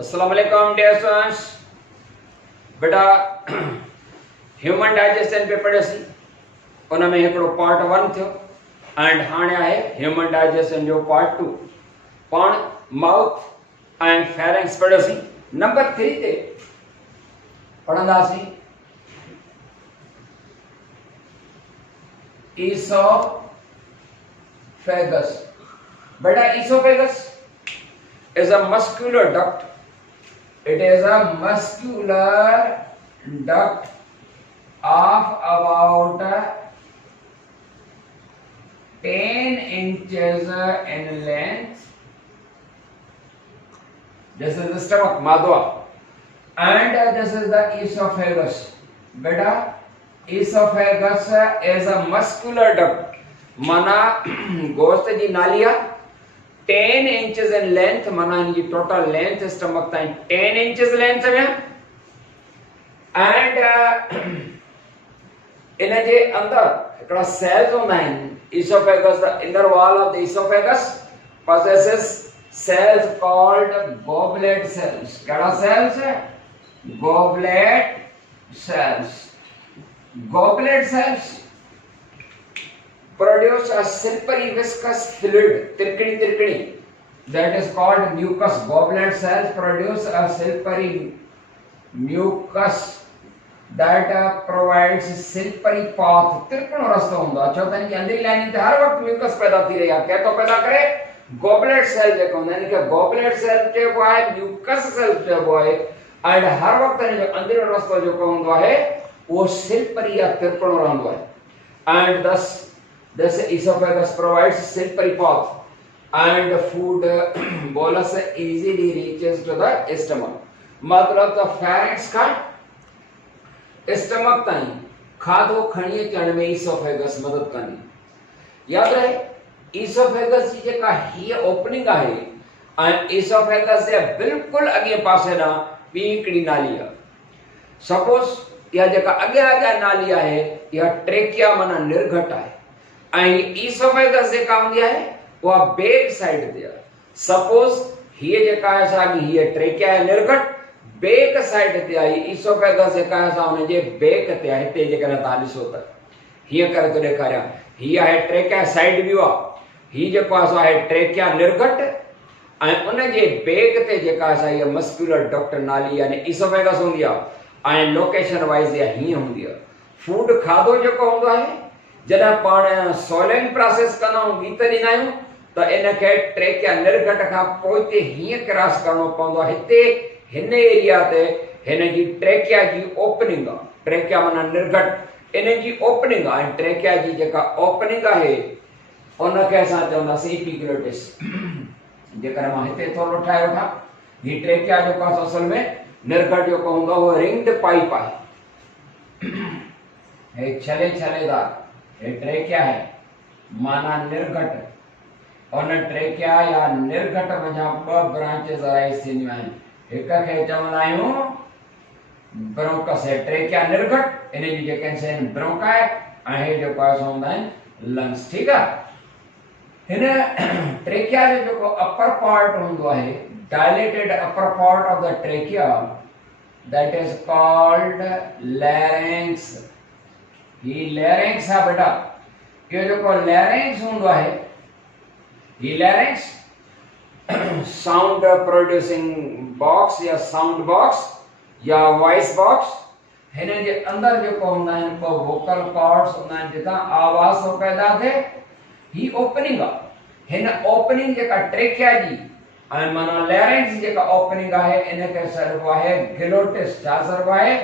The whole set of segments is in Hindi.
अस्सलाम वालेकुम डियर स्टूडेंट्स। बेटा ह्यूमन डाइजेशन पे पढ़ियोसीं, उन में हिकिड़ो पार्ट 1 थियो एंड हाणे आहे ह्यूमन डाइजेशन जो पार्ट 2। पाण माउथ एंड फेरेंक्स पढ़ियोसीं। नंबर 3 ते पढ़ंदासीं ईसोफेगस। बेटा oesophagus is a muscular duct. It is a muscular duct of about 10 inches in length. This is the stomach, madhva, and this is the esophagus. Beta, esophagus is a muscular duct. Mana गोश्त जी नालिया 10 inches in length, माना इनकी टोटल लेंथ स्टमक ताईं 10 inches लेंथ में एंड इन जे अंदर हिकिड़ा सेल्स हूंदा आहिनि। Oesophagus, the inner wall of the oesophagus possesses cells called goblet cells. कहिड़ा सेल्स है? goblet cells. goblet cells produce a slippery viscous fluid, tirkani, that is called mucus. Goblet cells produce a slippery mucus that provides slippery path. tirkano rasto hunda छो त इनकी अंदरी लाइनिंग ते हर वक्त mucus पैदा थी रही है। क्या तो पैदा करे? goblet cell जेको हूंदा आहिनि कि goblet cell चइबो आहे, mucus cell चइबो आहे, एंड हर वक्त इन जो अंदरी रस्तो जेको हूंदो आहे उहो slippery या tirkano रहंदो आहे। and thus this esophagus provides slippery path and food bolus easily reaches to the stomach. मतलब तो pharynx का stomach ताईं खाधो खणी अचण में esophagus मदद कंदी। याद रहे esophagus जी जेका हीअ ओपनिंग आहे ऐं esophagus जे बिल्कुल अॻे पासे ॾांहुं ॿी हिकिड़ी नाली आहे। सपोज इहा जेका अॻियां नाली आहे इहा ट्रेकिया माना निर्घट आहे ऐं ईसोफेगस जेका हूंदी आहे उहा बैक साइड ते आहे। सपोज हीअ जेका आहे असांजी हीअ ट्रेकिया आहे निर्घट, बैक साइड ते आहे। ईसोफेगस जेका आहे असां हुनजे बैक ते आहे। हिते जेकॾहिं तव्हां ॾिसो त हीअं करे थो ॾेखारियां, हीअ आहे ट्रेकिया साइड व्यू आहे, हीअ जेको आहे ट्रेकिया निर्घट ऐं उनजे बैक ते जेका आहे हीअ मस्कुलर डक्ट नाली यानी ईसोफेगस हूंदी आहे ऐं लोकेशन वाइज इहा हीअं हूंदी आहे। फूड खाधो जेको हूंदो आहे जॾहिं पाण सोइलिंग प्रोसेस कंदा आहियूं, गीत ॾींदा आहियूं त इनखे ट्रेकिया निर्घट खां पोइ ते हीअं क्रॉस करिणो पवंदो आहे। हिते हिन एरिया ते हिन जी ट्रेकिया जी ओपनिंग आहे। ट्रेकिया माना निर्घट, इन जी ओपनिंग आहे ऐं ट्रेकिया जी जेका ओपनिंग आहे उनखे असां चवंदासीं एपिग्लोटिस। जेकर मां हिते थोरो ठाहे वठां, हीअ ट्रेकिया जेको आहे असल में निर्घट जेको हूंदो आहे उहो रिंग्ड पाइप आहे। हे छलेदार ये ट्रेकिया है माना निर्घट। उन ट्रेकिया या निर्घट में ॿ ब्रांचेस अराइज थींदियूं आहिनि। हिक खे चवंदा आहियूं ब्रोंकस है, ट्रेकिया निर्घट, इन जी जेके आहिनि ब्रोंकाई ऐं हे जेको आहे हूंदा आहिनि लंग्स। ठीकु आहे। हिन ट्रेकिया जो जेको अपर पार्ट हूंदो आहे, dilated upper part of the trachea, that is called larynx. He larynx है बेटा। ये जो लैरिंक्स हूंदो आहे, ही लैरिंक्स साउंड प्रोड्यूसिंग बॉक्स या साउंड बॉक्स या वॉइस बॉक्स, हिन जे अंदर जेको हूंदा आहिनि ॿ वोकल कॉर्ड्स हूंदा आहिनि जितां आवाज़ थो पैदा थिए। ही ओपनिंग आहे। हिन ओपनिंग जेका ट्रेकिया जी ऐं माना लैरिंक्स जेका ओपनिंग आहे इनखे चइबो आहे ग्लोटिस। छा चइबो आहे?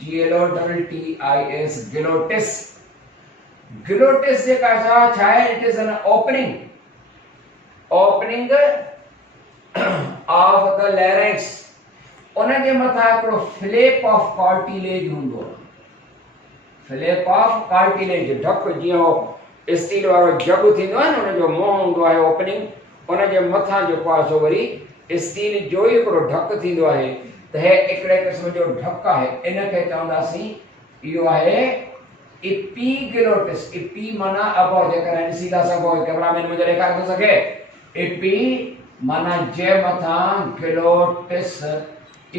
GLOTTIS, glottis. ग्लोटिस जेका छा आहे? It is an opening of the larynx. उन जे मथां हिकिड़ो फ्लैप ऑफ कार्टिलेज हूंदो आहे। फ्लैप ऑफ कार्टिलेज, ढक जीअं स्टील वारो जग थींदो आहे न, उनजो मुंहुं हूंदो आहे ओपनिंग, उन जे मथां जेको आहे सो वरी स्टील जो ई हिकिड़ो ढक थींदो आहे। त हे हिकिड़े क़िस्म जो ढक आहे। इनखे चवंदासीं इहो आहे एपीग्लोटिस। एपी माना अबो, जेकर ॾिसी था सघो कैमरामैन मुझे ॾेखारे थो सघे। एपी माना जे मथा ग्लोटिस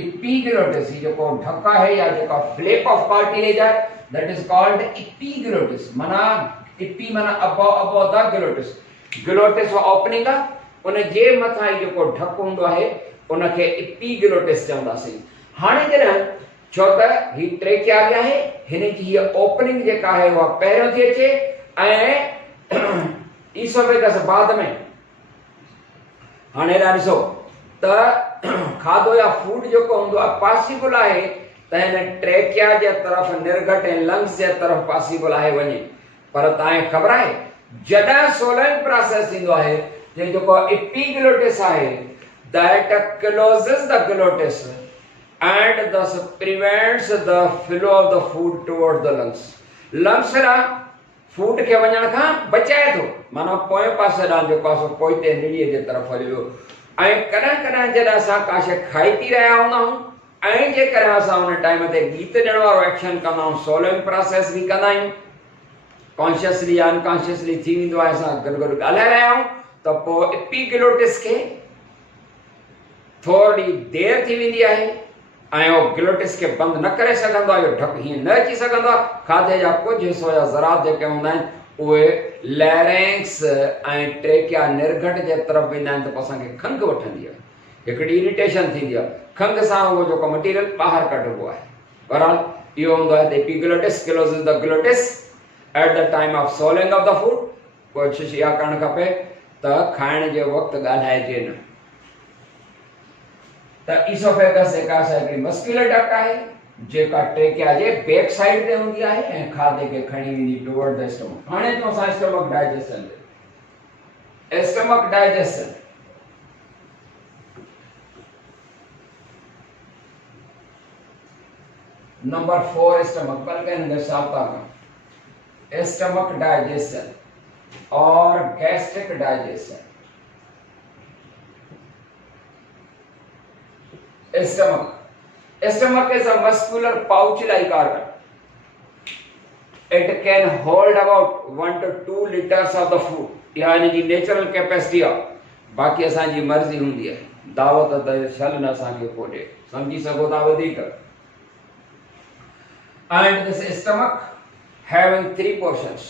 इपीग्लोटिस जो को ढका है या जो का फ्लेप ऑफ कार्टिलेज है दैट इज कॉल्ड इपीग्लोटिस माना इपी माना above the glottis glottis opening है उन जे मथा जो को ढक हुंदो है उनके इपीग्लोटिस चवंदासीं हाणे जॾहिं छो त ही ट्रेकिया गया है हिन जी ओपनिंग जेका है वो पहिरियों थी अचे ऐं ईसोफेगस बाद में हाणे ॾिसो त खाधो या फूड जो को हुंदो आहे पॉसिबल आहे त हिन ट्रेकिया जे तरफ़ निर्गट ऐं लंग्स जे तरफ़ पॉसिबल आहे वञे पर तव्हांखे ख़बर आहे जॾहिं सोलविंग प्रोसेस थींदो आहे जे जेको इपीग्लोटिस आहे that closes the glottis and thus prevents the flow of the food toward the lungs रा फूड के वञण खां बचाए थो माना पोइ पासे ॾांहुं जेको आहे सो पोइते निड़ीअ जे तरफ़ हलियो ऐं कॾहिं कॾहिं जॾहिं असां का शइ खाई पी रहिया हूंदा आहियूं ऐं जेकर असां हुन टाइम ते गीत ॾियण वारो एक्शन कंदा आहियूं सोलविंग प्रोसेस बि कंदा आहियूं कॉन्शियसली या अनकॉन्शियसली थी वेंदो आहे असां गॾु गॾु ॻाल्हाए रहिया आहियूं त पोइ इपीग्लोटिस खे थोरी देरि थी वेंदी आहे ऐं वो ग्लोटिस के बंद न करे सघंदो आहे ढक हीअं न अची सघंदो आहे खाधे जा कुझु हिसो या ज़रात जेके हूंदा आहिनि उहे लैरिंग्स ऐं ट्रेकिया निर्गट जे तरफ़ वेंदा आहिनि त पोइ असांखे खंघि वठंदी आहे हिकिड़ी इरिटेशन थींदी आहे खंघि सां उहो जेको मटीरियल ॿाहिरि कढिबो आहे बहरहाल इहो हूंदो आहे त epiglottis closes the glottis at the time of swallowing of the food कोशिशि इहा करणु खपे त खाइण जे वक़्तु ॻाल्हाइजे न त ईसोफेगस जेका असांजी मस्कुलर डक्ट आहे जेका ट्रेकिया जे बैक साइड ते हूंदी आहे ऐं खाधे खे खणी वेंदी टुवर्ड द स्टमक हाणे तो असां स्टमक डाइजेशन नंबर 4 स्टमक बल्कि अंदर साता का स्टमक डाइजेशन और gastric digestion Stomach is a muscular pouch-like organ. It can hold about 1 to 2 liters of the food. यह इनकी natural capacity है. बाकी असांजी मर्जी हुंदी है. दावत त छल न असांखे कोडे. समझी सघो था वधीक. And this stomach having 3 portions.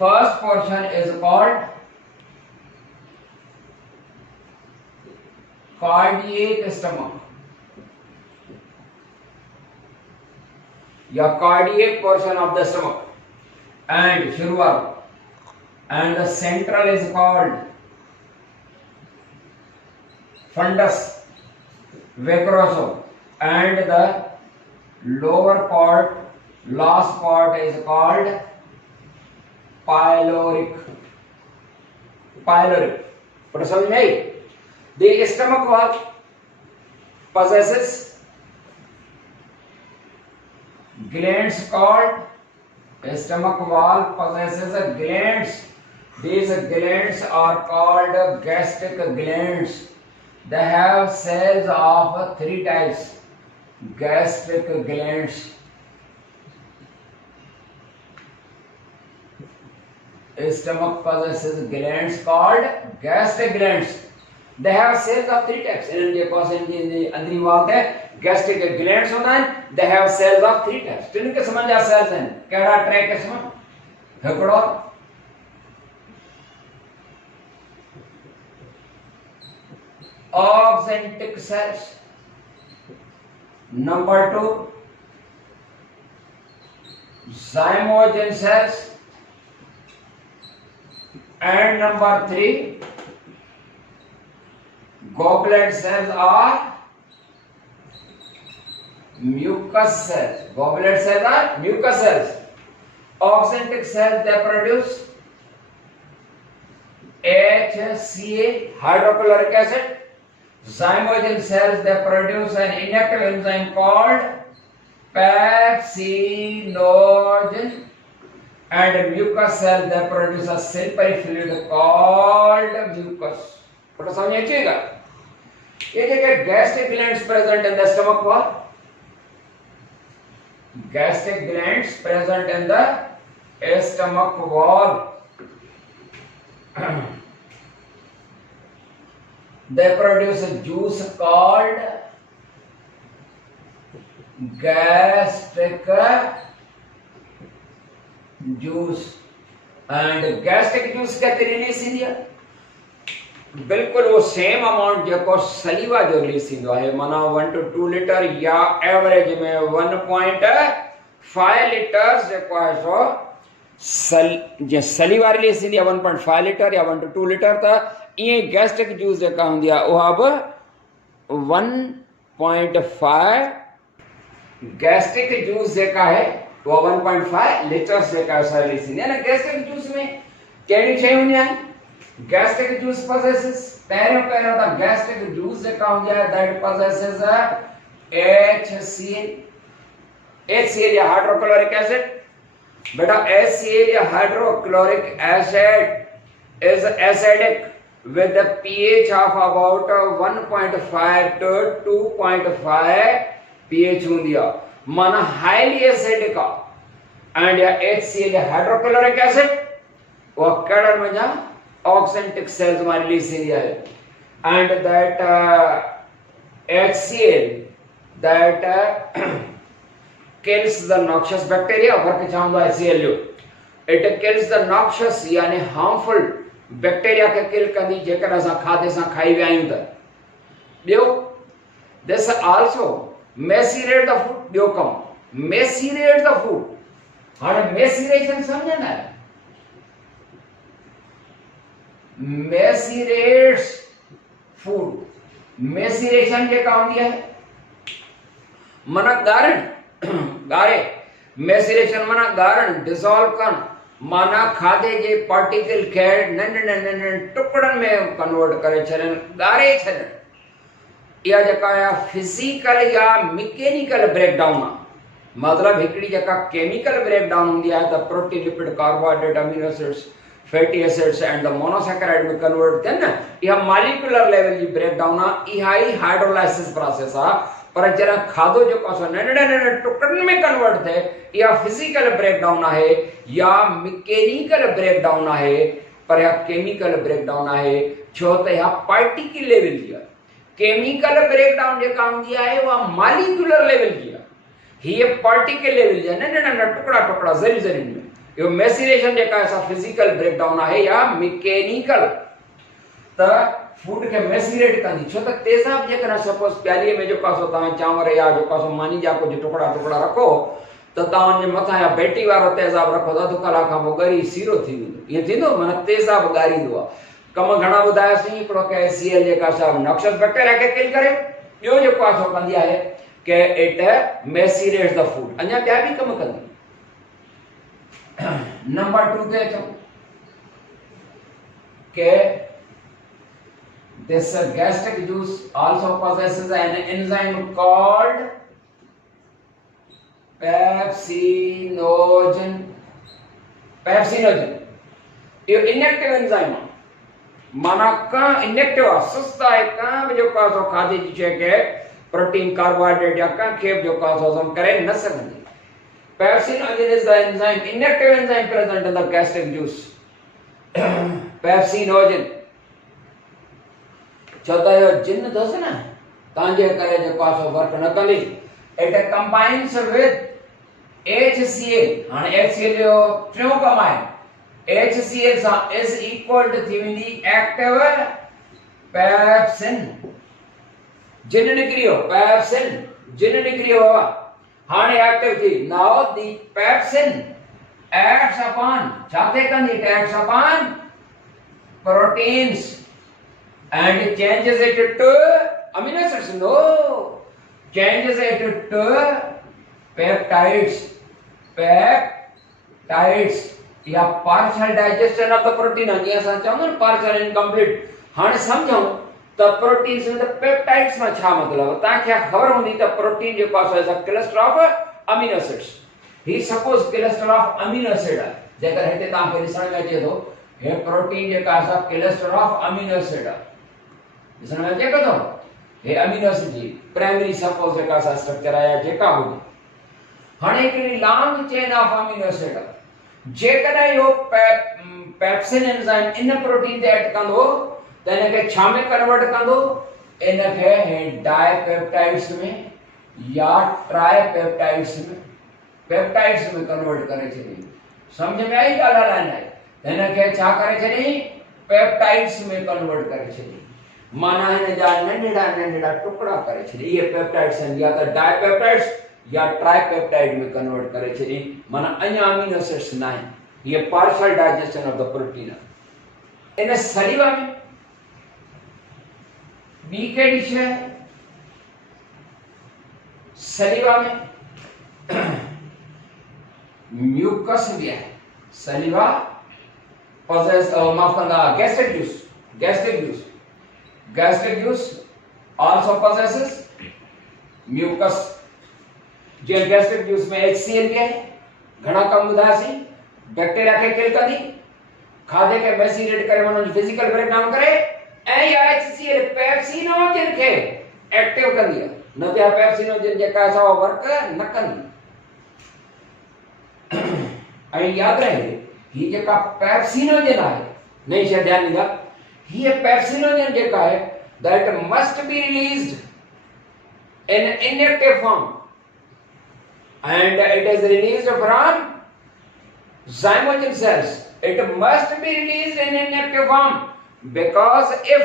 First portion is called cardiac stomach. या cardiac portion of the stomach and शुरुआत and the central is called fundus vaporoso and the lower part last part is called pyloric but समझ में आई the stomach wall possesses glands called stomach wall possesses a glands. These glands are called gastric glands. They have cells of 3 types. Gastric glands. Stomach possesses glands called gastric glands. They have cells of 3 types. In the person in the अंदरी वाल है gastric glands होता है. They have cells of 3 types. तीन के समझ आ cells हैं. केड़ा ट्रैक है समझ? हिकड़ो oxyntic cells. Number 2 zymogen cells. And number 3 goblet cells are mucus cells. Goblet cells are mucus cells. Oxyntic cells they produce HCA hydrochloric acid. Zymogen cells they produce an inactive enzyme called pepsinogen. And mucus cells they produce a silvery fluid called mucus. What is समझिएगा? ये देखिए gastric glands present in the stomach wall. Gastric glands present in the stomach wall. they produce a juice called gastric juice, and gastric juice कहते रिलीज थींदी आहे बिल्कुल वो सेम अमाउंट जेको सलीवा जो रिलीज थींदो आहे, माना 1 to 2 लीटर या एवरेज में 1.5 लीटर्स जेको आहे सो सलीवा रिलीज थींदी आहे 1.5 लीटर या 1 to 2 लीटर, त ईअं गैस्ट्रिक जूस जेका हूंदी आहे उहा बि 1.5 गैस्ट्रिक जूस जेका आहे उहा 1.5 लीटर्स जेका रिलीज थींदी आहे न। गैस्ट्रिक जूस में कहिड़ी शयूं हूंदियूं आहिनि? Gastric juice possesses पहिरियों त gastric juice जेका हूंदी आहे that possesses HCl, HCl या हाइड्रोक्लोरिक एसिड। बेटा HCl या hydrochloric acid is acidic with a pH of about 1.5 to 2.5 pH हूंदी आहे, माना highly acidic आहे। एंड या HCl या हाइड्रोक्लोरिक एसिड वो कड़न में जा oxyntic cells में रिलीज थींदी आहे, and that HCl that kills the noxious bacteria। Work छा हूंदो आहे HCl जो? it kills the noxious यानी harmful bacteria खे किल कंदी जेकर असां खाधे सां खाई विया आहियूं त। ॿियो this also macerate the food। ॿियो कम macerate the food। हाणे maceration सम्झंदा आहियो? मैसीरेट्स फूड, मैसीरेशन जेका हूंदी आहे माना ॻारे, मैसीरेशन माना ॻारण डिसॉल्व करण, माना खाधे जे पार्टिकल खे नंढनि टुकड़नि में कन्वर्ट करे छॾनि, ॻारे छॾनि। इहा जेका आहे फिजिकल या मैकेनिकल ब्रेकडाउन आहे। मतिलबु हिकिड़ी जेका केमिकल ब्रेकडाउन हूंदी आहे त protein lipid carbohydrate amino acids fatty acids and the monosaccharide में कन्वर्ट थियनि न, इहा मॉलिक्यूलर लेवल जी ब्रेकडाउन आहे। इहा ई हाइड्रोलाइसिस प्रोसेस आहे, पर जॾहिं खाधो जेको आहे नंढे टुकड़नि में कन्वर्ट थिए इहा फिजिकल ब्रेकडाउन आहे या मैकेनिकल ब्रेकडाउन आहे, पर इहा केमिकल ब्रेकडाउन आहे छो त इहा पार्टिकल लेवल जी आहे। केमिकल ब्रेकडाउन जेका हूंदी आहे उहा मॉलिक्यूलर लेवल जी आहे, हीअ पार्टिकल लेवल जी आहे, नंढा टुकड़ा ज़री में। यो मैसीरेशन जेका है फिजिकल ब्रेकडाउन है या मैकेनिकल, त फूड के मैसीरेट कंदी छो त तेजाब जेकर सपोज प्यालीअ में जेको सो तव्हां चांवर या जेको सो मानी जा कुछ टुकड़ा रखो त तव्हां जे मथां या बेटी वारो तेजाब रखो त अधु कलाक खां पोइ ॻरी सीरो थी वेंदो। ईअं थींदो, माना तेजाब ॻारींदो आहे। कम घणा ॿुधायासीं, हिकिड़ो के HCl जेका सा नॉक्सियस बैक्टीरिया खे किल करे, ॿियो जेको आहे सो कंदी आहे के इट मैसीरेट्स द फूड। अञा ॿिया बि कम कंदी। नंबर 2 ते अचो के this gastric juice also possesses an enzyme called pepsinogen। ये इनएक्टिव एंजाइम माना का इनएक्टिव सुस्त है का जो का सो खाधे जी शइ के प्रोटीन कार्बोहाइड्रेट या का खेप जो का सो हम करे न सकंदी। Pepsinogen is the enzyme, inactive enzyme present in the gastric juice। Pepsinogen छो त यो जिन दस न तांजे करे जो का सो वर्क न कंदी। It combines with HCl। हाणे HCl जो टियों कम आहे HCl सां is equal to थी वेंदी एक्टिव पेप्सिन। जिन निकरियो पेप्सिन, जिन निकरियो हाने एक्टिव थी। Now the pepsin acts upon छाते कंदी acts upon proteins and changes it to amino acids। no, changes it to peptides या partial digestion of the protein। ये असां चवंदा न partial incomplete। हाणे समझूं त प्रोटीन्स में पेप्टाइड्स में छा मतलब ता क्या खबर होनी त प्रोटीन जो पास है cluster of amino acids. He suppose cluster of amino acid है जेकर हेते ता के दिसण में अचे तो हे प्रोटीन जे का सब क्लस्टर ऑफ अमीनो एसिड है दिसण में अचे तो हे अमीनो एसिड जी प्राइमरी सपोज जे का स्ट्रक्चर है जेका हो। हाने के long chain of amino acid जेकर यो पेप्सिन एंजाइम इन प्रोटीन ते ऐड कंदो त इनखे छा में कन्वर्ट कंदो, इनखे डाइपेप्टाइड्स में या ट्राइपेप्टाइड्स में, पेप्टाइड्स में कन्वर्ट करे छॾी। समझ में आई ॻाल्हि हलाइण आहे? हिनखे छा करे छॾी, पेप्टाइड्स में कन्वर्ट करे छॾी। माना हिन जा नंढड़ा नंढड़ा टुकड़ा करे छॾी। ये पेप्टाइड्स आहिनि, या त डाइपेप्टाइड्स या ट्राइपेप्टाइड में कन्वर्ट करे छॾी। माना अञा अमीनो एसिड्स न आहिनि। ये partial digestion of the protein. इन सलीवा में ॿी कहिड़ी शइ, सलीवा में म्यूकस भी है। सलीवा possess माफ करना, gastric juice also possesses mucus। जे gastric juice में HCl भी है, घना कम ॿुधायासीं, बैक्टीरिया खे किल कंदी, खाधे खे मैसिनेट करे उन्हनि जो फिजिकल ब्रेकडाउन करे, ऐं या HCl पेप्सिनोजन खे एक्टिव कंदी आहे। न त पेप्सिनोजन जेका सा वर्क न कंदी। ऐं याद रहे, ही जेका पेप्सिनोजन आहे, नई शइ ध्यान ॾींदा, हीअ पेप्सिनोजन जेका आहे, that must be released in inactive form, and it is released from zymogen cells. It must be released in inactive form, because if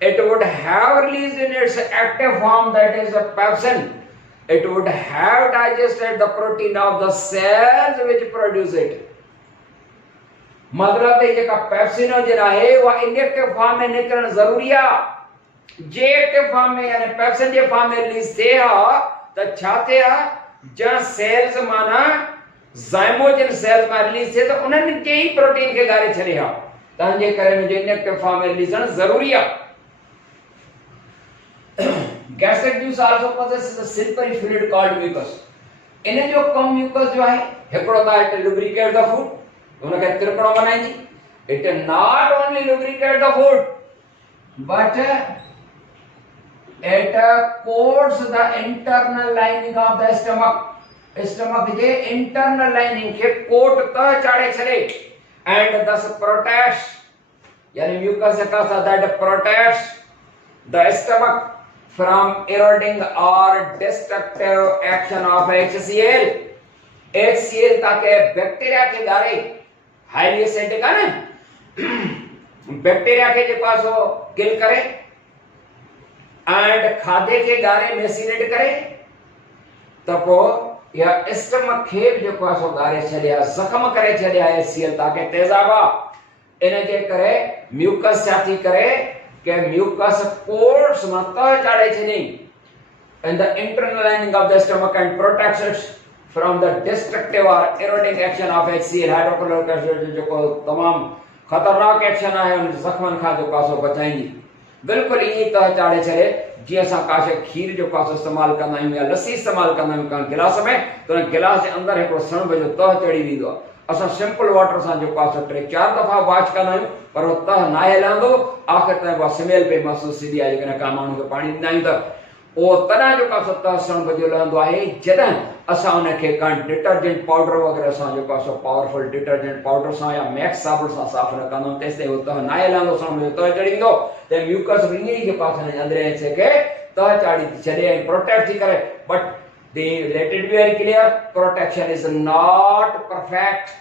it would have released in its active form, that is a pepsin, it would have digested the protein of the cells which produce it। मतलब है जेका पेप्सिनोजन आहे वो इनएक्टिव फॉर्म में निकरण जरूरी आहे। जे एक्टिव फॉर्म में यानी पेप्सिन जे फॉर्म में रिलीज थिए हा त छा थिए हा, जं सेल्स माना ज़ाइमोजन सेल्स में रिलीज थिए त उन्हनि के ही प्रोटीन खे गारे छॾे हा। तंहिंजे करे मुंहिंजे इनएक्टिव फॉर्म में रिलीज थियण ज़रूरी आहे। Gastric juice also possesses a slippery fluid called mucus। इन जो कम म्यूकस जो आहे, हिकिड़ो त इट लुब्रिकेट द फूड, उनखे तिरकणो बनाईंदी। It not only lubricate the food, but it coats the internal lining of the stomach. Stomach जे इंटरनल लाइनिंग के कोट त चाड़े छड़े, एंड दस प्रोटेक्ट्स, यानी म्यूकस का सा that protects the stomach from eroding or destructive action of HCl। HCl ताकि बैक्टीरिया के गारे, हाईली एसिडिक है ना, बैक्टीरिया के जो पास हो किल करे, एंड खाधे के गारे मैसिनेट करे, तपो या स्टमक के जो पास हो गारे छड़िया, जख्म करे छड़िया HCl ताकि तेजाबा इने जे करे म्यूकस साथी करे के म्यूकस pores में तह चाड़े छे नहीं in the internal lining of the stomach and protects it from the destructive or eroding action of HCl hydrochloric acid जो को तमाम खतरनाक एक्शन है उन जख्मन खा जो कासो बचाएंगी। बिल्कुल ये तह चाड़े छे जी असा काशे खीर जो कासो इस्तेमाल करना है या लस्सी इस्तेमाल करना है का गिलास में, तो गिलास के अंदर एक सण जो तह चढ़ी विंदो। असा सिंपल वाटर सा जो पास 3-4 दफा वॉश करना है, पर वो तह ना हिलांदो, आखिर तक वो स्मेल पे महसूस थी है। लेकिन का मानू के पानी ना त ओ तना जो का तह सण बजो लहंदो है, जदन असा उनके का डिटर्जेंट पाउडर वगैरह सा जो का पावरफुल डिटर्जेंट पाउडर सा या मैक्स साबुन सा साफ न कंदो, तेसे वो तह ना हिलांदो, सण में तह चढ़ी विंदो, ते म्यूकस रिंगी के पास अंदर से के तह चाड़ी छड़े प्रोटेक्ट थी करे। But let it be very clear, protection is not perfect।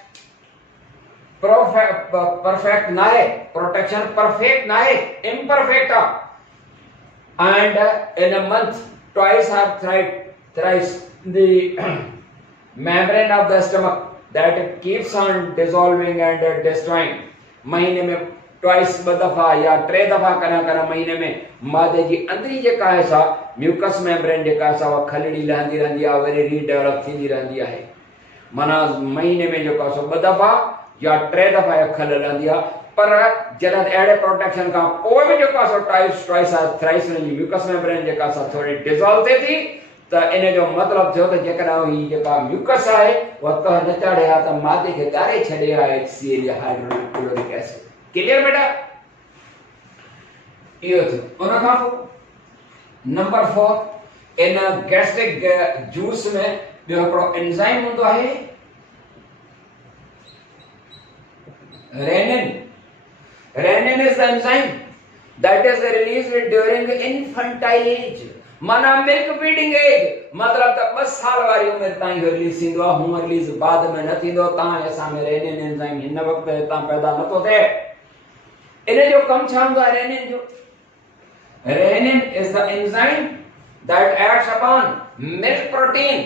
perfect ना है, protection perfect ना है, imperfect है। And in a month twice or thrice the membrane of the stomach that keeps on dissolving and destroying। महीने में ट्वाइस ब दफा या 3 दफा करा महीने में मादे जी अंदरी जेका है सा म्यूकस मेम्ब्रेन जेका सा वो खलड़ी रहंदी रहंदी है, वरी रीडेवलप थींदी रहंदी है। माना महीने में जो का सो 2 दफा या 3 दफा या खल रहंदी है, पर जॾहिं अहिड़े प्रोटेक्शन खां पोइ बि जेका सो ट्वाइस और थ्राइस म्यूकस मेम्ब्रेन जेका सा थोड़ी डिसॉल्व थिए थी, त इन जो मतलब थियो त जेकॾहिं ही जेका म्यूकस आहे वो तह न चाढ़े हा त मादे खे गारे छॾे हा HCl या हाइड्रोक्लोरिक एसिड। क्लियर बेटा? यो थो। उन खां पोइ नंबर 4 इन गैस्ट्रिक जूस में ॿियो हिकिड़ो एंजाइम हूंदो आहे rennin. Rennin is the enzyme that is released during infantile age, माना मिल्क फीडिंग एज, मतलब त 2 साल वारी उम्र ताईं रिलीज थींदो आहे, हूं रिलीज बाद में न थींदो। तहां असां में रेनिन एंजाइम हिन वक्त हितां पैदा नथो थिए। इन जो कम छा हूंदो आहे रेनिन जो? Rennin is the enzyme that acts upon milk protein,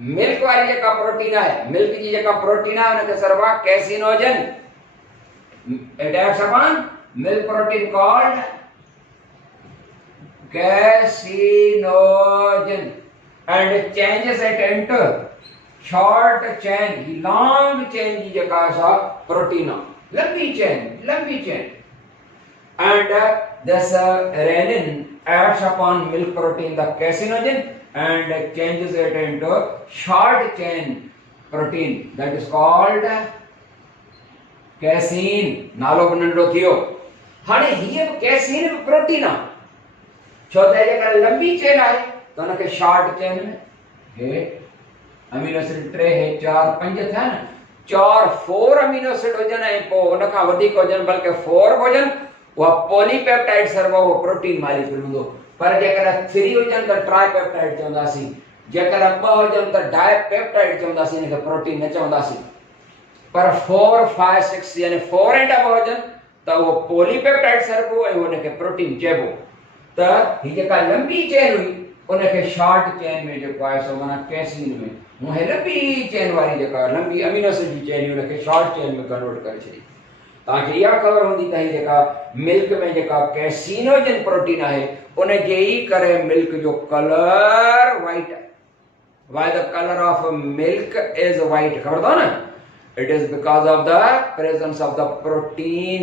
milk वारी जेका प्रोटीन है, मिल्क जी जेका प्रोटीन है उनके सरवा caseinogen, it acts upon milk protein called caseinogen and changes it into short chain, long chain जी जेका सा प्रोटीन, लंबी chain and this renin acts upon milk protein the caseinogen and changes it into short chain protein that is called casein, नालो बनंडो थियो। हाणे हीअ कैसीन प्रोटीन आहे, छो त जेका लंबी चेन आहे त उनखे शॉर्ट चेन में हे अमीनो एसिड 3 हे 4 5 थिया न, 4 अमीनो एसिड हुजनि ऐं पोइ उनखां वधीक हुजनि, बल्कि 4 हुजनि, वो पॉलीपेप्टाइड सर्वो वो प्रोटीन मॉलिक्यूल हूंदो। पर जेकर 3 हुजनि त ट्राइपेप्टाइड चवंदासीं, जेकर 2 हुजनि त डाइपेप्टाइड चवंदासीं, इनखे प्रोटीन न चवंदासीं। पर 4 5 6 यानी 4 एंड अब हुजनि त वो पॉलीपेप्टाइड सर्वो ऐं उनखे प्रोटीन चइबो। त ही जेका लंबी चेन हुई उनखे शॉर्ट चेन में जेको आहे सो माना कैसीन में, हूं हे लंबी चेन वारी जेका लंबी अमीनो एसिड जी चेन उनखे शॉर्ट चेन में कन्वर्ट करे छॾी। तव्हांखे इहा ख़बर हूंदी त ही जेका मिल्क में जेका कैसिनोजन प्रोटीन आहे उन जे ई करे मिल्क जो कलर वाइट आहे। Why the colour of milk is white, खबर अथव न? It is because of the presence of the protein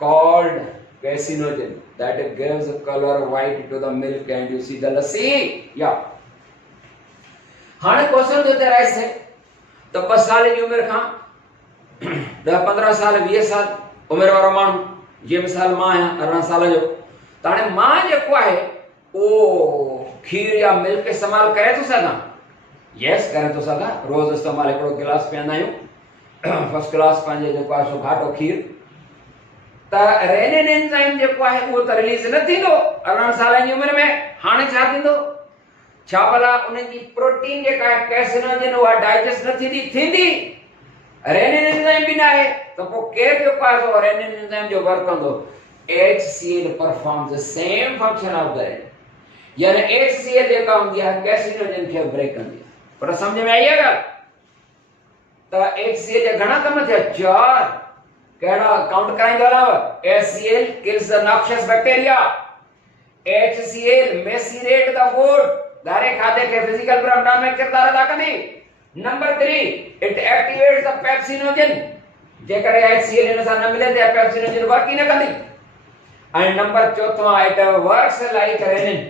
called caseinogen that gives colour white to the milk and you see the lassi. या हाणे क्वेश्चन जो ते राइज थे त 2 साल जी उम्र खां 10-15 साल 20 साल उम्र वारो माण्हू, जीअं मिसाल मां आहियां 18 साल जो, त हाणे मां जेको आहे उहो खीर या मिल्क इस्तेमाल करे थो सघां? यस, करे थो सघां। रोज़ इस्तेमाल हिकिड़ो गिलास पीअंदा आहियूं, फर्स्ट क्लास पंहिंजे जेको आहे सो घाटो खीर। त रेनिन एंजाइम जेको आहे उहो त रिलीज न थींदो 18 साल जी उम्र में। हाणे छा थींदो? छा भला उन जी प्रोटीन जेका आहे कैसिनोजन उहा डाइजेस्ट न थींदी? रेनिन एंजाइम भी ना है तो वो केर जो पास हो रेनिन एंजाइम जो वर्क कंदो, HCl performs the same function of the rennin, यानी HCl जेका हुंदी है कैसिनोजन खे ब्रेक कंदी है। पर समझ में आई है ॻाल्हि? त HCl जा घणा कम थिया? 4। कहिड़ा count कराईंदो हलांव? HCl kills the noxious bacteria, HCl macerates the food, दारे खाधे के फिजिकल ब्रेकडाउन में किरदार अदा कंदी। Number 3, it activates the pepsinogen, जेकर HCl इन सां न मिले त पेप्सिनोजन वर्क ही न कंदी। ऐं number 4 it works like renin।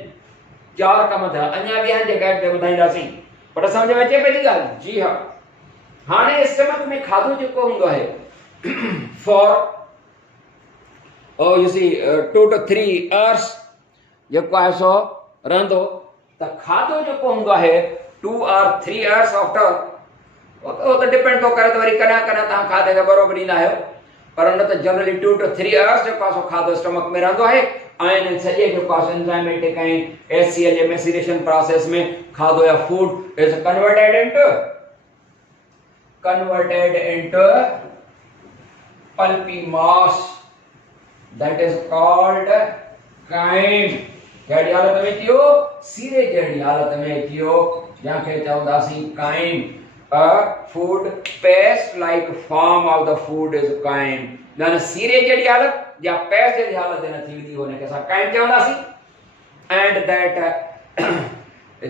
4 कम था, अञा भी आहिनि जेका ते ॿुधाईंदासीं, पर सम्झ में अचे पई ॻाल्हि? जी हा। हाणे स्टमक में खाधो जेको हूंदो आहे for you see 2 to 3 hours जेको आहे सो रहंदो। त खाधो जेको हूंदो आहे 2 or 3 hours आफ्टर, वो तो डिपेंड तो करे, तो वरी कॾहिं कॾहिं तव्हां खाधे खे बरोबर ॾींदा आहियो, पर न त जनरली 2 to 3 hours जेको आहे सो खाधो स्टमक में रहंदो आहे। ऐं सॼे जेको आहे एंजाइमेटिक ऐं HCl जे मेसिरेशन प्रोसेस में खाधो या food is converted into pulpy mass that is called crime. कहिड़ी हालत में थियो? सीरे जहिड़ी हालत में थियो, जंहिंखे चवंदासीं chyme. A food paste like form of the food is chyme, यानी सीरे जहिड़ी हालत या पेस्ट जहिड़ी हालत न थी वेंदी हुनखे असां काइम चवंदासीं। एंड दैट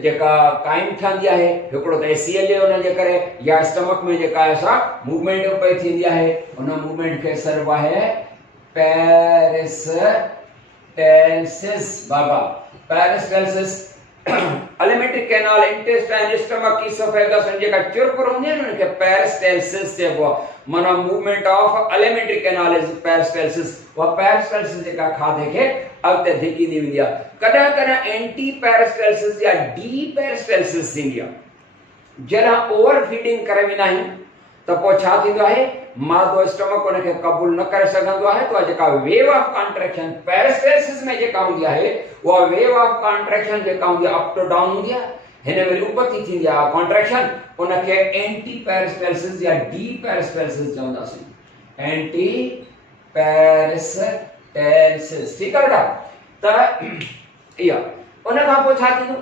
जेका काइम ठहंदी आहे हिकिड़ो त HCl जे हुनजे करे या स्टमक में जेका आहे सा मूवमेंट पई थींदी आहे, हुन मूवमेंट खे सर्व आहे पेरिस्टैल्सिस। बाबा पेरिस्टैल्सिस alimentary canal, intestine, stomach, esophagus जेका चुरपुर हूंदी आहे न उनखे पेरिस्टैल्सिस चइबो आहे। माना movement of alimentary canal is peristalsis. वो पेरिस्टैल्सिस जेका खाधे खे अॻिते धिकींदी वेंदी आहे। कॾहिं कॾहिं एंटी पेरिस्टैल्सिस या डी पेरिस्टैल्सिस थींदी आहे। जॾहिं ओवर फीडिंग करे वेंदा आहियूं त पोइ छा थींदो आहे? मादो स्टमक उनके कबूल न करे सघंदो आहे तो जेका वेव ऑफ कॉन्ट्रैक्शन पेरिस्टेलिसिस में जेका हुंदी आहे वो वेव ऑफ कॉन्ट्रैक्शन जेका हुंदी अप टू डाउन हुंदी आहे हिन में उपति थींदी आहे कॉन्ट्रैक्शन उनके एंटी पेरिस्टेलिसिस या डी पेरिस्टेलिसिस चवंदासीं एंटी पेरिस्टेलिसिस ठीक आहे बेटा त या उन खां पोइ छा थींदो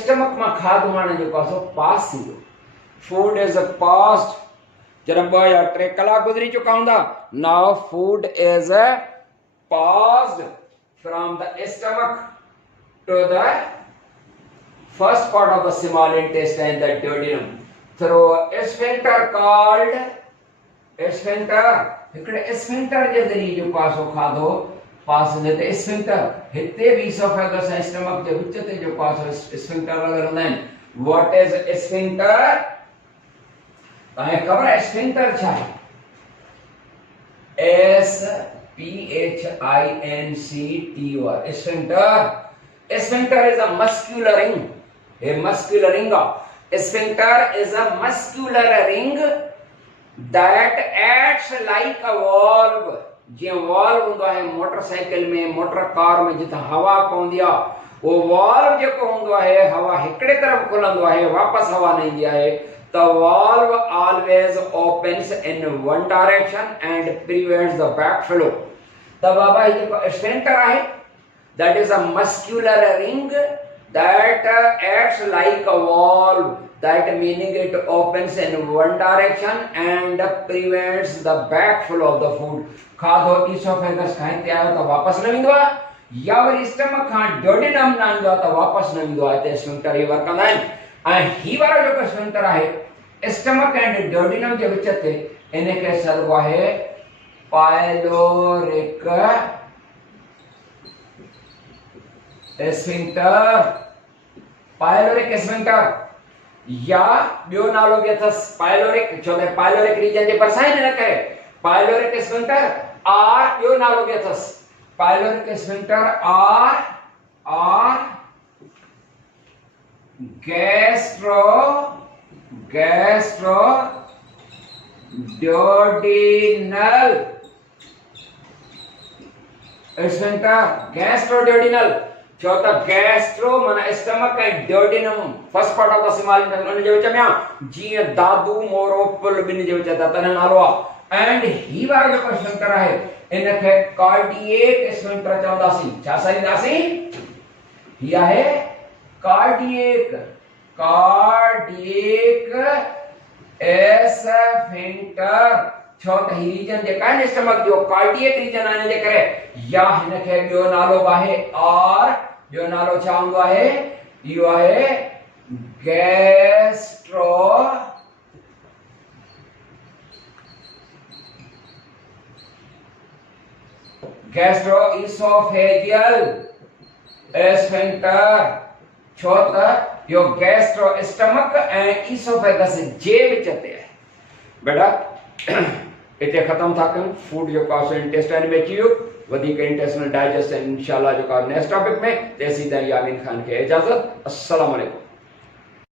स्टमक मां खाधो हाणे जेको आहे सो पास थींदो फूड इज पास्ड जॾहिं 2 या 3 कलाक गुज़री चुका हूंदा now food is passed from the stomach to the first part of the small intestine the duodenum through sphincter called sphincter हिकड़े स्फिंक्टर जे ज़रिए जेको आहे सो खाधो पास ने ते स्फिंक्टर हिते भी इसोफेगस ऐं स्टमक जे विच ते जेको आहे स्फिंक्टर लॻल हूंदा आहिनि व्हाट इज स्फिंक्टर तव्हांखे ख़बर आहे स्फिंक्टर छा आहे SPHINCTER sphincter is a muscular ring a muscular ring sphincter is a muscular ring that acts like a valve J valve हुंदो आहे मोटरसाइकिल में मोटर कार में जिथे हवा पवंदी आहे वो वॉल्व जेको हुंदो आहे हवा हिकड़े तरफ खुलंदो आहे वापस हवा न ईंदी आहे the valve always opens in one direction and prevents the backflow त बाबा ये जेको स्फिंक्टर आहे that is a muscular ring that acts like a valve that meaning it opens in one direction and prevents the backflow of the food खाधो इसोफेगस खां हिते आयो त वापस न वेंदो आहे या वरी स्टमक खां डोडेनम न ईंदो आहे त वापस न वेंदो आहे हिते स्फिंक्टर ही वर्क कंदा आहिनि ऐं ही वारो जेको स्फिंक्टर आहे स्टमक एंड डोडेनम जे विच ते इनखे चइबो आहे पायलोरिक स्फिंक्टर पायलोरिक स्फिंक्टर या ॿियो नालो बि अथसि पायलोरिक छो त पायलोरिक रीजन जे परसां न करे पायलोरिक स्फिंक्टर आर ॿियो नालो बि अथसि pyloric sphincter or gastroduodenal sphincter gastroduodenal छो त गैस्ट्रो माना स्टमक ऐं duodenum first part of the small intestine उन जे विच में जीअं दादू मोरो पुल ॿिनि जे विच ते तन नालो आहे एंड ही वारो जेको स्फिंक्टर आहे इनखे कार्डिएक स्फिंक्टर चवंदासीं छा साईंदासीं ही आहे कार्डिएक स्फिंक्टर छो त ही रीजन जेका आहे स्टमक जो कार्डिएक रीजन आहे जे करे या हिनखे ॿियो नालो आहे और ॿियो नालो छा हूंदो आहे इहो आहे गैस्ट्रोइसोफेजियल स्फिंक्टर छो त यो गैस्ट्रो स्टमक ऐं इसोफेगस जे विच ते आहे बेटा इते खत्म था कयूं फूड जो का इंटेस्टाइन में अची वियो वधीक इंटेस्टाइनल डाइजेशन इंशाल्लाह जो का नेक्स्ट टॉपिक में तेसी ताईं यामीन खान के इजाजत अस्सलाम वालेकुम।